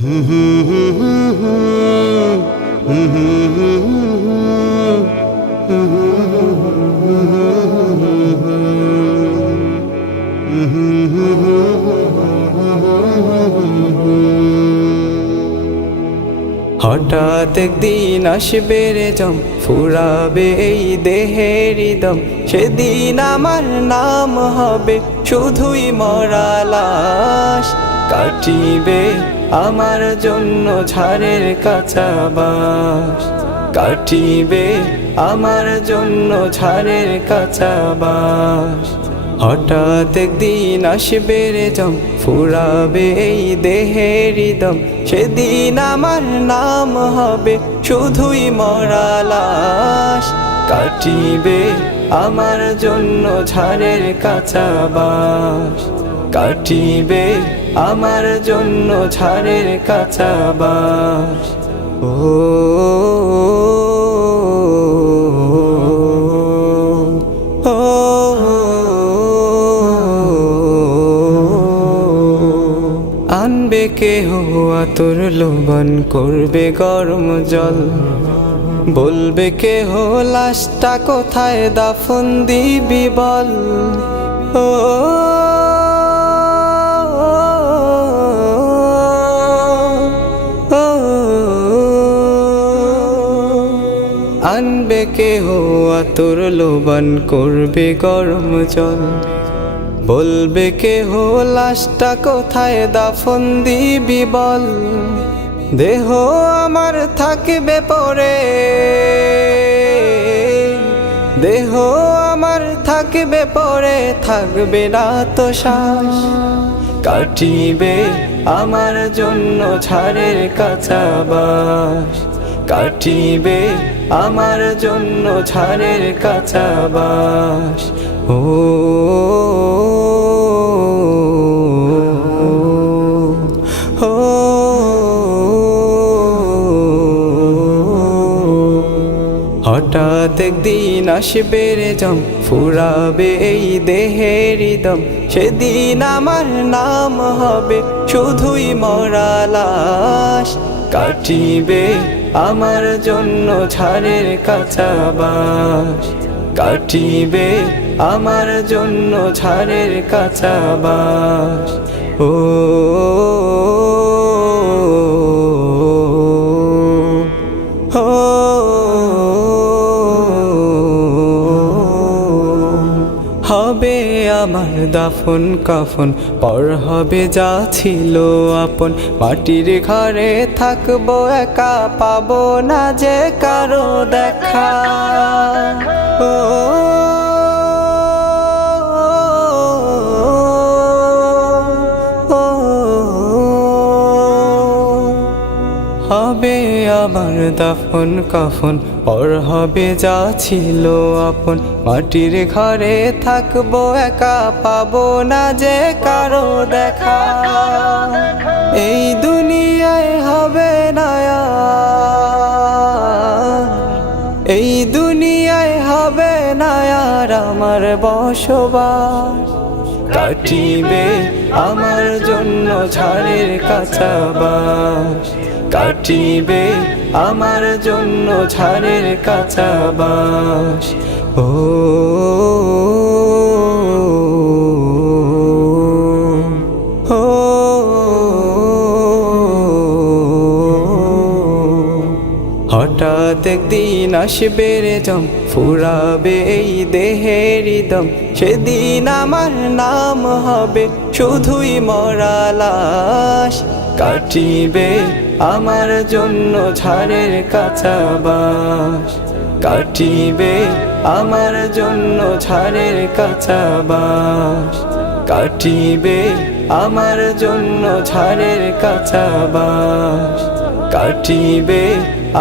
হঠাৎ একদিন আসবে রে জম, ফুরাবে এই দেহের দম। সেদিন আমার নাম হবে শুধুই মরা লাশ। কাটিবে আমার জন্য ঝাড়ের কাঁচা বাঁশ, কাটিবে আমার জন্য ঝাড়ের কাঁচা বাঁশ। হঠাৎ একদিন আসবে রে জম, ফুরাবে এই দেহের দম। সেদিন আমার নাম হবে শুধুই মরা লাশ। কাটিবে আমার জন্য ঝাড়ের কাঁচা বাঁশ, কাটিবে আমার জন্য ঝাড়ের কাঁচা বাঁশ। ও আনবে কেহ আতর লোবন, করবে গরম জল। বলবে কেহ লাশটা কোথায় দাফন দিবি বল। ও আনবে কেহ আতর লোবন, করবে গরম জল। বলবে কেহ লাশটা কোথায় দাফন দিবি বল। দেহ আমার থাকবে পরে, দেহ আমার থাকবে পরে, থাকবে না তো শ্বাস। কাটিবে আমার জন্য ঝাড়ের কাঁচা বাঁশ, কাটিবে আমার জন্য ঝাড়ের কাঁচা বাঁশ। ও হঠাৎ একদিন আসবে রে জম, ফুরাবে এই দেহের দম। সেদিন আমার নাম হবে শুধুই মরা লাশ। কাটিবে আমার জন্য ঝাড়ের কাঁচা বাঁশ, কাটিবে আমার জন্য ঝাড়ের কাঁচা বাঁশ। ও হবে আমার দাফন কাফন, পর হবে যা ছিল আপন। মাটির ঘরে থাকবো একা, পাবো না যে কারো দেখা। ও হবে আমার দাফন কাফন, পর হবে যা ছিল আপন। মাটির ঘরে থাকবো একা, পাবো না যে কারো দেখা। এই দুনিয়ায় হবে না আর, এই দুনিয়ায় হবে না আর আমার বসবাস। কাটিবে আমার জন্য ঝাড়ের কাঁচা বাঁশ, কাটিবে আমার জন্য ঝাড়ের কাঁচা বাঁশ। ও হঠাৎ একদিন আসবে রে জম, ফুরাবে এই দেহের দম। সেদিন আমার নাম হবে শুধুই মরা লাশ। কাটিবে আমার জন্য ঝাড়ের কাঁচা বাঁশ, কাটিবে আমার জন্য ঝাড়ের কাঁচা বাঁশ, কাটিবে আমার জন্য ঝাড়ের কাঁচা বাঁশ, কাটিবে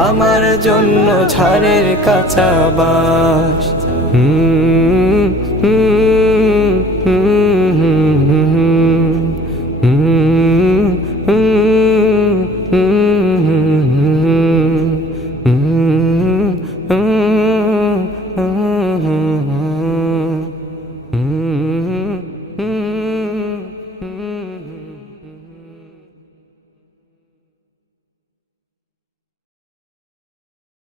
আমার জন্য ঝাড়ের কাঁচা বাঁশ।